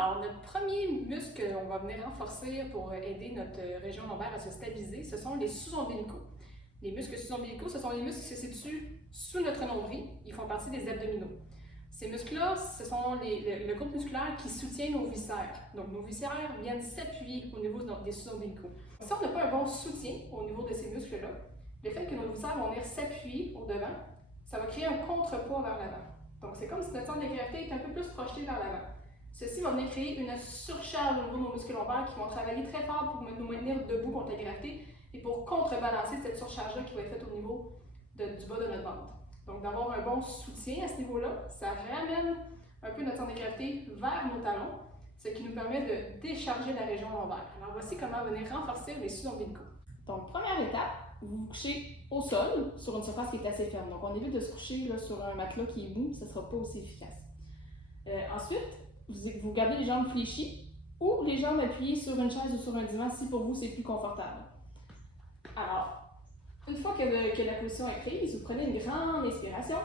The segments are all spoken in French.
Alors, notre premier muscle qu'on va venir renforcer pour aider notre région lombaire à se stabiliser, ce sont les sous-ombilicaux. Les muscles sous-ombilicaux, ce sont les muscles qui se situent sous notre nombril. Ils font partie des abdominaux. Ces muscles-là, ce sont le groupe musculaire qui soutient nos viscères. Donc, nos viscères viennent s'appuyer au niveau des sous-ombilicaux. Si on n'a pas un bon soutien au niveau de ces muscles-là, le fait que nos viscères vont venir s'appuyer au devant, ça va créer un contrepoids vers l'avant. Donc, c'est comme si notre centre de gravité est un peu plus projeté vers l'avant. Ceci va venir créer une surcharge au niveau de nos muscles lombaires qui vont travailler très fort pour nous maintenir debout contre la gravité et pour contrebalancer cette surcharge-là qui va être faite au niveau du bas de notre ventre. Donc, d'avoir un bon soutien à ce niveau-là, ça ramène un peu notre centre de gravité vers nos talons, ce qui nous permet de décharger la région lombaire. Alors, voici comment venir renforcer les sous-ombilicaux. Donc, première étape, vous vous couchez au sol sur une surface qui est assez ferme. Donc, on évite de se coucher là, sur un matelas qui est mou, ça ne sera pas aussi efficace. Ensuite, vous gardez les jambes fléchies ou les jambes appuyées sur une chaise ou sur un divan si pour vous c'est plus confortable. Alors, une fois que la position est prise, vous prenez une grande inspiration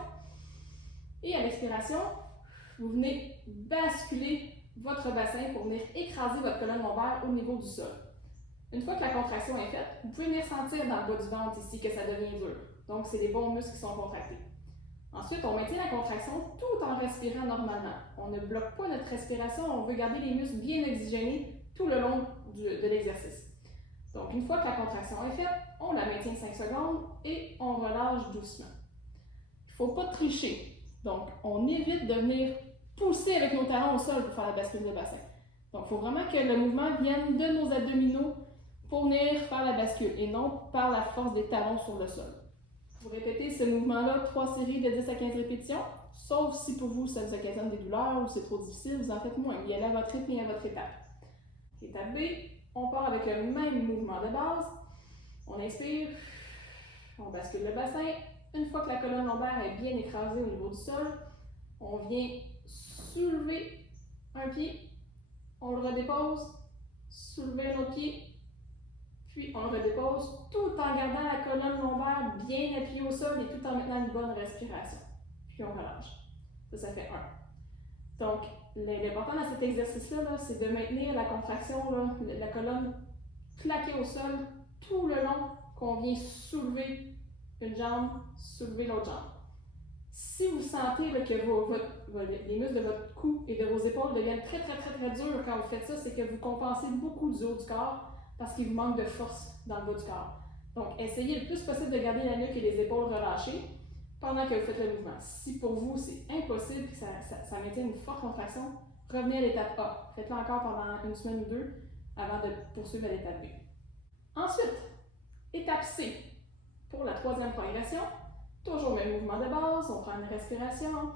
et à l'expiration, vous venez basculer votre bassin pour venir écraser votre colonne lombaire au niveau du sol. Une fois que la contraction est faite, vous pouvez venir sentir dans le bas du ventre ici que ça devient dur. Donc, c'est des bons muscles qui sont contractés. Ensuite, on maintient la contraction tout en respirant normalement. On ne bloque pas notre respiration, on veut garder les muscles bien oxygénés tout le long de l'exercice. Donc, une fois que la contraction est faite, on la maintient 5 secondes et on relâche doucement. Il ne faut pas tricher. Donc, on évite de venir pousser avec nos talons au sol pour faire la bascule de bassin. Donc, il faut vraiment que le mouvement vienne de nos abdominaux pour venir faire la bascule et non par la force des talons sur le sol. Vous répétez ce mouvement-là 3 séries de 10 à 15 répétitions, sauf si pour vous ça vous occasionne des douleurs ou c'est trop difficile, vous en faites moins. Y allez à votre rythme et à votre étape. Étape B, on part avec le même mouvement de base. On inspire, on bascule le bassin. Une fois que la colonne lombaire est bien écrasée au niveau du sol, on vient soulever un pied, on le redépose, soulever un autre pied, puis on le redépose tout en gardant la colonne lombaire bien appuyée au sol et tout en maintenant une bonne respiration. Puis on relâche. Ça fait 1. Donc, l'important dans cet exercice-là, c'est de maintenir la contraction, la colonne plaquée au sol tout le long qu'on vient soulever une jambe, soulever l'autre jambe. Si vous sentez que les muscles de votre cou et de vos épaules deviennent très durs quand vous faites ça, c'est que vous compensez beaucoup du haut du corps parce qu'il vous manque de force dans le bas du corps. Donc, essayez le plus possible de garder la nuque et les épaules relâchées pendant que vous faites le mouvement. Si pour vous, c'est impossible et que ça maintient une forte contraction, revenez à l'étape A. Faites-le encore pendant une semaine ou 2 avant de poursuivre à l'étape B. Ensuite, étape C. Pour la 3e progression, toujours le même mouvement de base, on prend une respiration.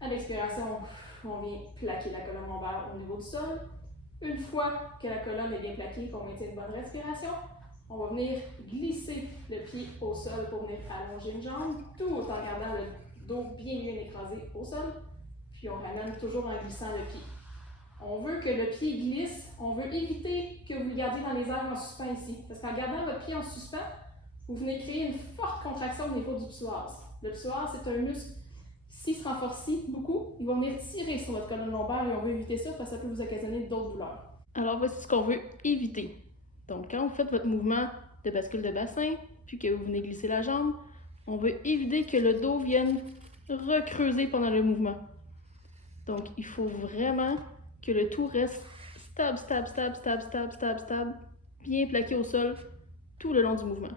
À l'expiration, on vient plaquer la colonne lombaire au niveau du sol. Une fois que la colonne est bien plaquée, qu'on maintient une bonne respiration, on va venir glisser le pied au sol pour venir allonger une jambe, tout en gardant le dos bien écrasé au sol. Puis on ramène toujours en glissant le pied. On veut que le pied glisse, on veut éviter que vous le gardiez dans les airs en suspens ici. Parce qu'en gardant votre pied en suspens, vous venez créer une forte contraction au niveau du psoas. Le psoas, c'est un muscle. S'il se renforce beaucoup, il va venir tirer sur votre colonne lombaire et on veut éviter ça parce que ça peut vous occasionner d'autres douleurs. Alors voici ce qu'on veut éviter. Donc quand vous faites votre mouvement de bascule de bassin, puis que vous venez glisser la jambe, on veut éviter que le dos vienne recreuser pendant le mouvement. Donc il faut vraiment que le tout reste stable, bien plaqué au sol tout le long du mouvement.